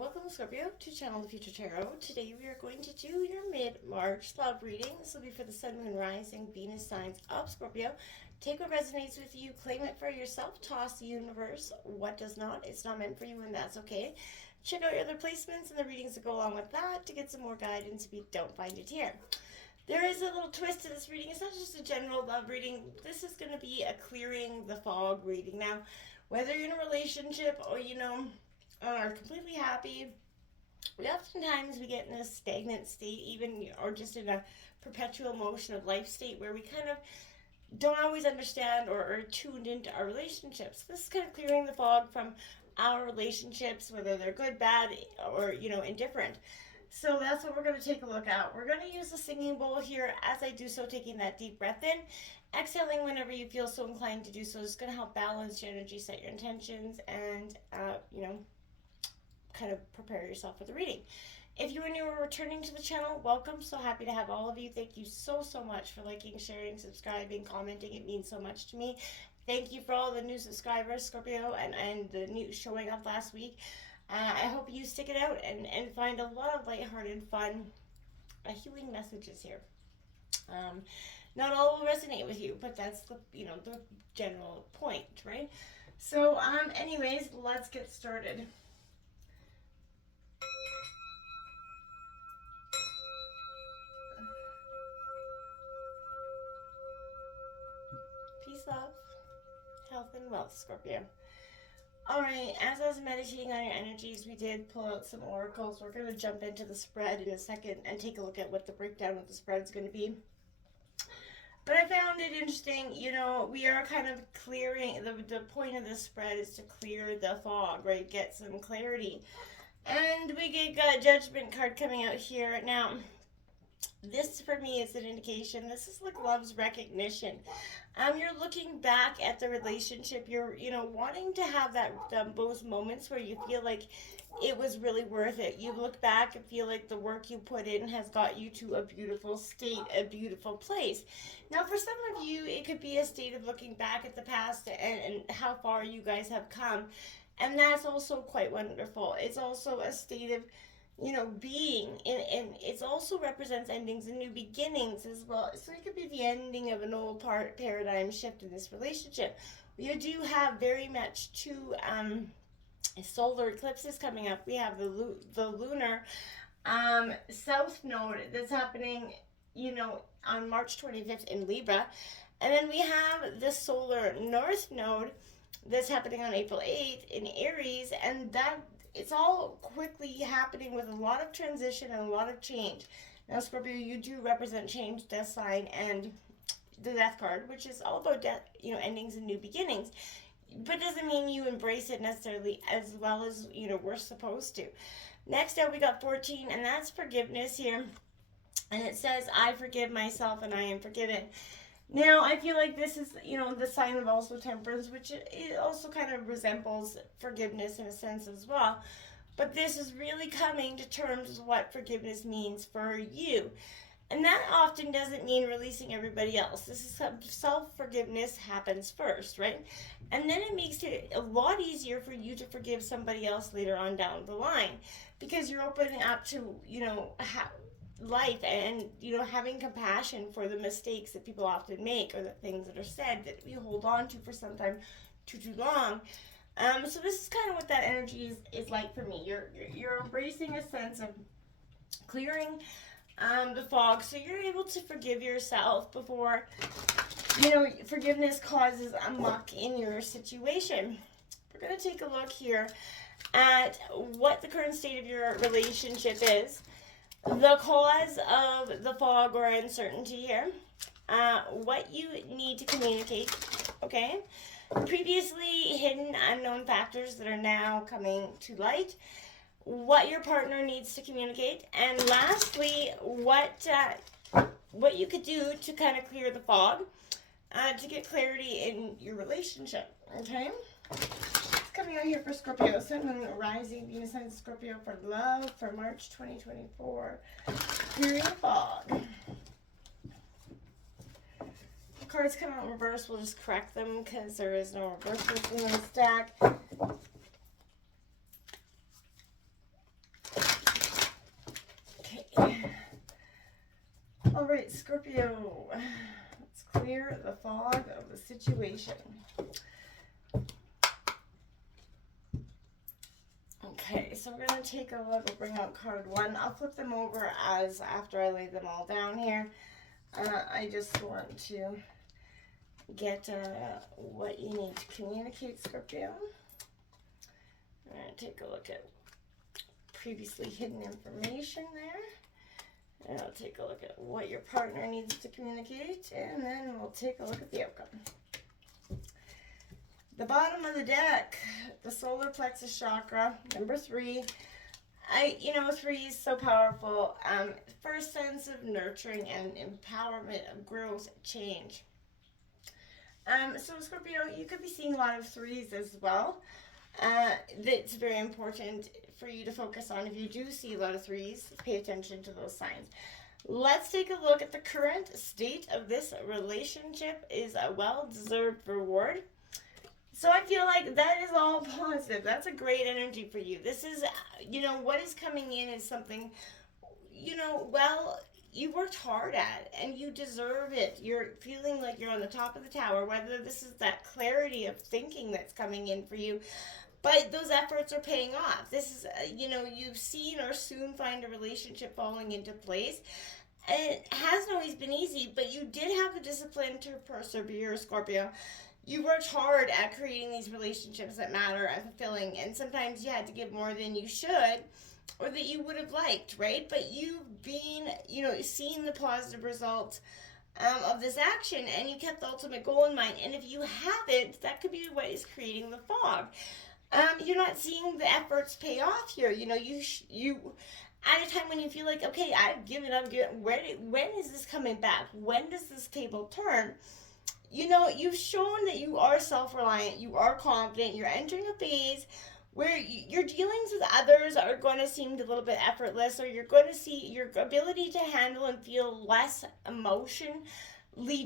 Welcome, Scorpio, to Channel the Future Tarot. Today we are going to do your mid-March love reading. This will be for the Sun, Moon, Rising, Venus signs of Scorpio. Take what resonates with you, claim it for yourself, toss the universe. What does not, it's not meant for you, and that's okay. Check out your other placements and the readings that go along with that to get some more guidance if you don't find it here. There is a little twist to this reading. It's not just a general love reading. This is going to be a clearing the fog reading. Now, whether you're in a relationship or, are completely happy, oftentimes we get in a stagnant state, even, or just in a perpetual motion of life state where we kind of don't always understand or are tuned into our relationships. This is kind of clearing the fog from our relationships, whether they're good, bad, or, indifferent. So that's what we're going to take a look at. We're going to use the singing bowl here. As I do so, taking that deep breath in, exhaling whenever you feel so inclined to do so. It's going to help balance your energy, set your intentions, and, kind of prepare yourself for the reading. If you are new or returning to the channel, welcome. So happy to have all of you. Thank you so much for liking, sharing, subscribing, commenting. It means so much to me. Thank you for all the new subscribers, Scorpio, and the new showing up last week. I hope you stick it out and find a lot of lighthearted, fun, healing messages here. Not all will resonate with you, but that's the the general point, right? So anyways, let's get started. Peace, love, health, and wealth, Scorpio. Alright, as I was meditating on your energies, we did pull out some oracles. We're going to jump into the spread in a second and take a look at what the breakdown of the spread is going to be. But I found it interesting, we are kind of clearing, the point of this spread is to clear the fog, right? Get some clarity. And we got a judgment card coming out here. Now, this for me is an indication. This is like love's recognition. You're looking back at the relationship. You're, wanting to have those moments where you feel like it was really worth it. You look back and feel like the work you put in has got you to a beautiful state, a beautiful place. Now, for some of you, it could be a state of looking back at the past and how far you guys have come. And that's also quite wonderful. It's also a state of being, and it also represents endings and new beginnings as well. So it could be the ending of an old paradigm shift in this relationship. We do have very much two solar eclipses coming up. We have the lunar south node that's happening, on March 25th in Libra, and then we have the solar north node that's happening on April 8th in Aries, and it's all quickly happening with a lot of transition and a lot of change. Now, Scorpio, you do represent change, death sign, and the death card, which is all about death, endings and new beginnings. But doesn't mean you embrace it necessarily as well as, we're supposed to. Next up, we got 14, and that's forgiveness here. And it says, I forgive myself and I am forgiven. Now, I feel like this is, the sign of also temperance, which it also kind of resembles forgiveness in a sense as well. But this is really coming to terms with what forgiveness means for you. And that often doesn't mean releasing everybody else. This is self-forgiveness happens first, right? And then it makes it a lot easier for you to forgive somebody else later on down the line, because you're opening up to, life and, having compassion for the mistakes that people often make or the things that are said that we hold on to for some time too long. So this is kind of what that energy is like for me. You're embracing a sense of clearing the fog, so you're able to forgive yourself before, forgiveness causes a muck in your situation. We're going to take a look here at what the current state of your relationship is, the cause of the fog or uncertainty here, what you need to communicate, okay? Previously hidden unknown factors that are now coming to light, what your partner needs to communicate, and lastly, what you could do to kind of clear the fog, to get clarity in your relationship, okay? Coming out here for Scorpio, Sun, Moon, Rising, Venus, and Scorpio for love for March 2024. Clearing the fog. The cards come out in reverse. We'll just correct them because there is no reverse in the stack. right, Scorpio. Let's clear the fog of the situation. Okay, so we're going to take a look. We'll bring out card 1. I'll flip them over as after I lay them all down here. I just want to get what you need to communicate, Scorpio. I'm going to take a look at previously hidden information there. And I'll take a look at what your partner needs to communicate, and then we'll take a look at the outcome. The bottom of the deck, the solar plexus chakra, number 3. 3 is so powerful. First sense of nurturing and empowerment of growth, change. So Scorpio, you could be seeing a lot of 3s as well. That's very important for you to focus on. If you do see a lot of 3s, pay attention to those signs. Let's take a look at the current state of this relationship. Is a well-deserved reward. So I feel like that is all positive. That's a great energy for you. This is, what is coming in is something, you worked hard at and you deserve it. You're feeling like you're on the top of the tower, whether this is that clarity of thinking that's coming in for you. But those efforts are paying off. This is, you've seen or soon find a relationship falling into place. And it hasn't always been easy, but you did have the discipline to persevere, Scorpio. You worked hard at creating these relationships that matter and fulfilling, and sometimes you had to give more than you should or that you would have liked, right? But you've been, seen the positive results of this action, and you kept the ultimate goal in mind. And if you haven't, that could be what is creating the fog. You're not seeing the efforts pay off here. You at a time when you feel like, okay, I've given up. When is this coming back? When does this table turn? You've shown that you are self-reliant, you are confident, you're entering a phase where your dealings with others are going to seem a little bit effortless, or you're going to see your ability to handle and feel less emotionally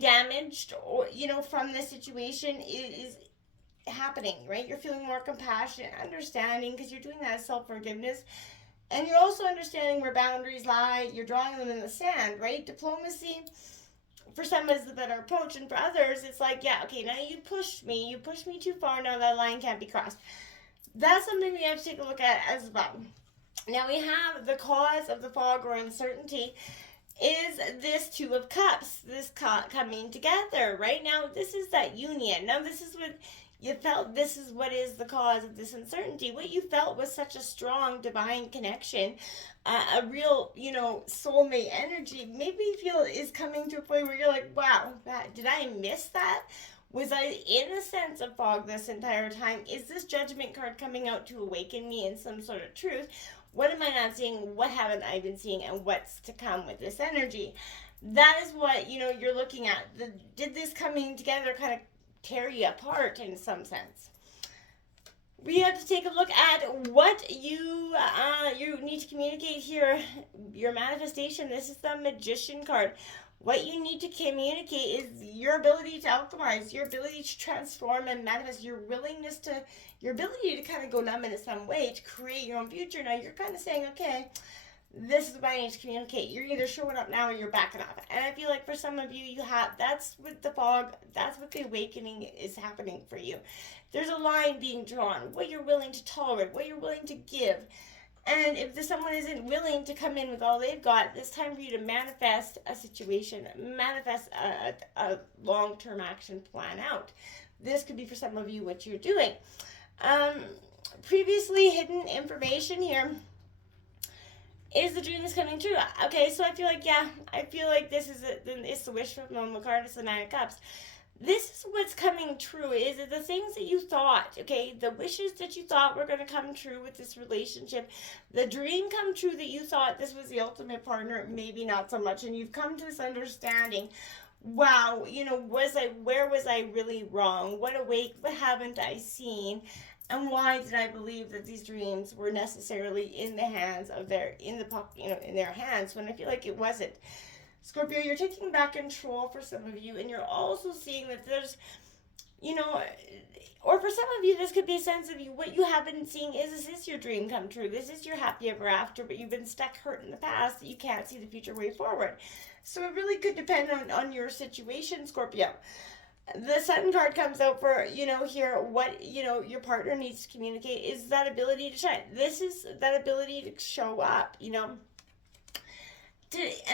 damaged, or, from this situation is happening, right? You're feeling more compassionate, understanding, because you're doing that as self-forgiveness. And you're also understanding where boundaries lie. You're drawing them in the sand, right? Diplomacy, for some, is the better approach, and for others, it's like, yeah, okay, now you pushed me too far, now that line can't be crossed. That's something we have to take a look at as well. Now we have the cause of the fog or uncertainty is this 2 of Cups, this coming together, right? Now, this is that union. Now, this is what you felt, this is what is the cause of this uncertainty. What you felt was such a strong divine connection, a real, soulmate energy. Maybe you feel is coming to a point where you're like, wow, did I miss that? Was I in a sense of fog this entire time? Is this Judgment card coming out to awaken me in some sort of truth? What am I not seeing? What haven't I been seeing? And what's to come with this energy? That is what, you're looking at. Did this coming together kind of tear you apart in some sense? We have to take a look at what you need to communicate here. Your manifestation. This is the Magician card. What you need to communicate is your ability to alchemize, your ability to transform and manifest, your ability to kind of go numb in some way to create your own future. Now you're kind of saying, okay, this is what I need to communicate. You're either showing up now or you're backing up. And I feel like for some of you, that's what the fog, that's what the awakening is happening for you. There's a line being drawn, what you're willing to tolerate, what you're willing to give. And if someone isn't willing to come in with all they've got, it's time for you to manifest a situation, manifest a long-term action plan out. This could be for some of you what you're doing. Previously hidden information here. Is the dream is coming true? Okay, so I feel like this is it's the wish fulfillment card. It's the 9 of Cups. This is what's coming true. Is it the things that you thought, okay, the wishes that you thought were going to come true with this relationship, the dream come true that you thought this was the ultimate partner, maybe not so much, and you've come to this understanding, wow, where was I really wrong? What haven't I seen? And why did I believe that these dreams were necessarily in their hands when I feel like it wasn't? Scorpio, you're taking back control for some of you, and you're also seeing that there's, you know, or for some of you, this could be a sense of you, what you have been seeing is this is your dream come true. This is your happy ever after, but you've been stuck hurt in the past that you can't see the future way forward. So it really could depend on your situation, Scorpio. The Sun card comes out for, here, what, your partner needs to communicate is that ability to shine. This is that ability to show up, and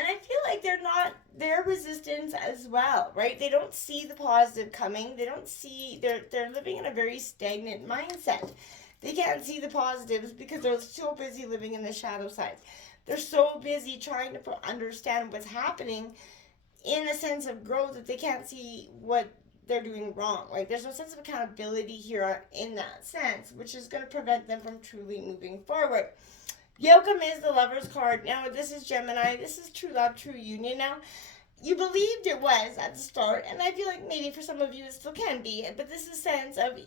I feel like they're resistance as well, right? They don't see the positive coming. They don't see, they're living in a very stagnant mindset. They can't see the positives because they're so busy living in the shadow side. They're so busy trying to understand what's happening in a sense of growth that they can't see what they're doing wrong. Like, there's no sense of accountability here in that sense, which is going to prevent them from truly moving forward. The outcome is the Lover's card. Now, this is Gemini. This is true love, true union. Now, you believed it was at the start, and I feel like maybe for some of you it still can be, but this is a sense of,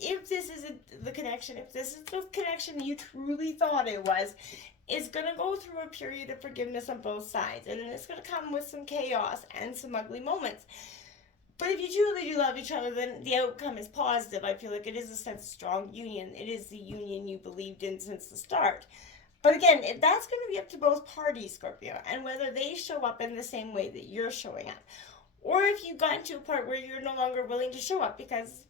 if this is the connection, if this is the connection you truly thought it was, it's going to go through a period of forgiveness on both sides, and then it's going to come with some chaos and some ugly moments. But if you truly do love each other, then the outcome is positive. I feel like it is a sense of strong union. It is the union you believed in since the start. But again, that's going to be up to both parties, Scorpio, and whether they show up in the same way that you're showing up. Or if you've gotten to a part where you're no longer willing to show up because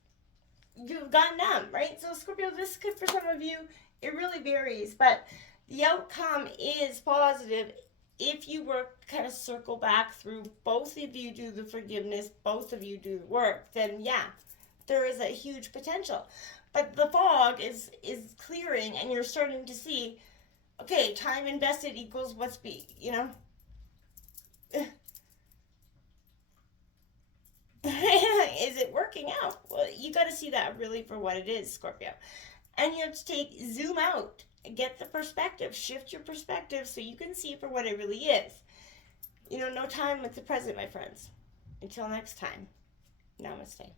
you've gotten numb, right? So Scorpio, this could, for some of you, it really varies. But the outcome is positive if you work, kind of circle back through, both of you do the forgiveness, both of you do the work, then yeah, there is a huge potential. But the fog is clearing, and you're starting to see, okay, time invested equals what's be, Is it working out? Well, you got to see that really for what it is, Scorpio. And you have to zoom out, get the perspective, shift your perspective so you can see for what it really is. No time with the present, my friends. Until next time, namaste.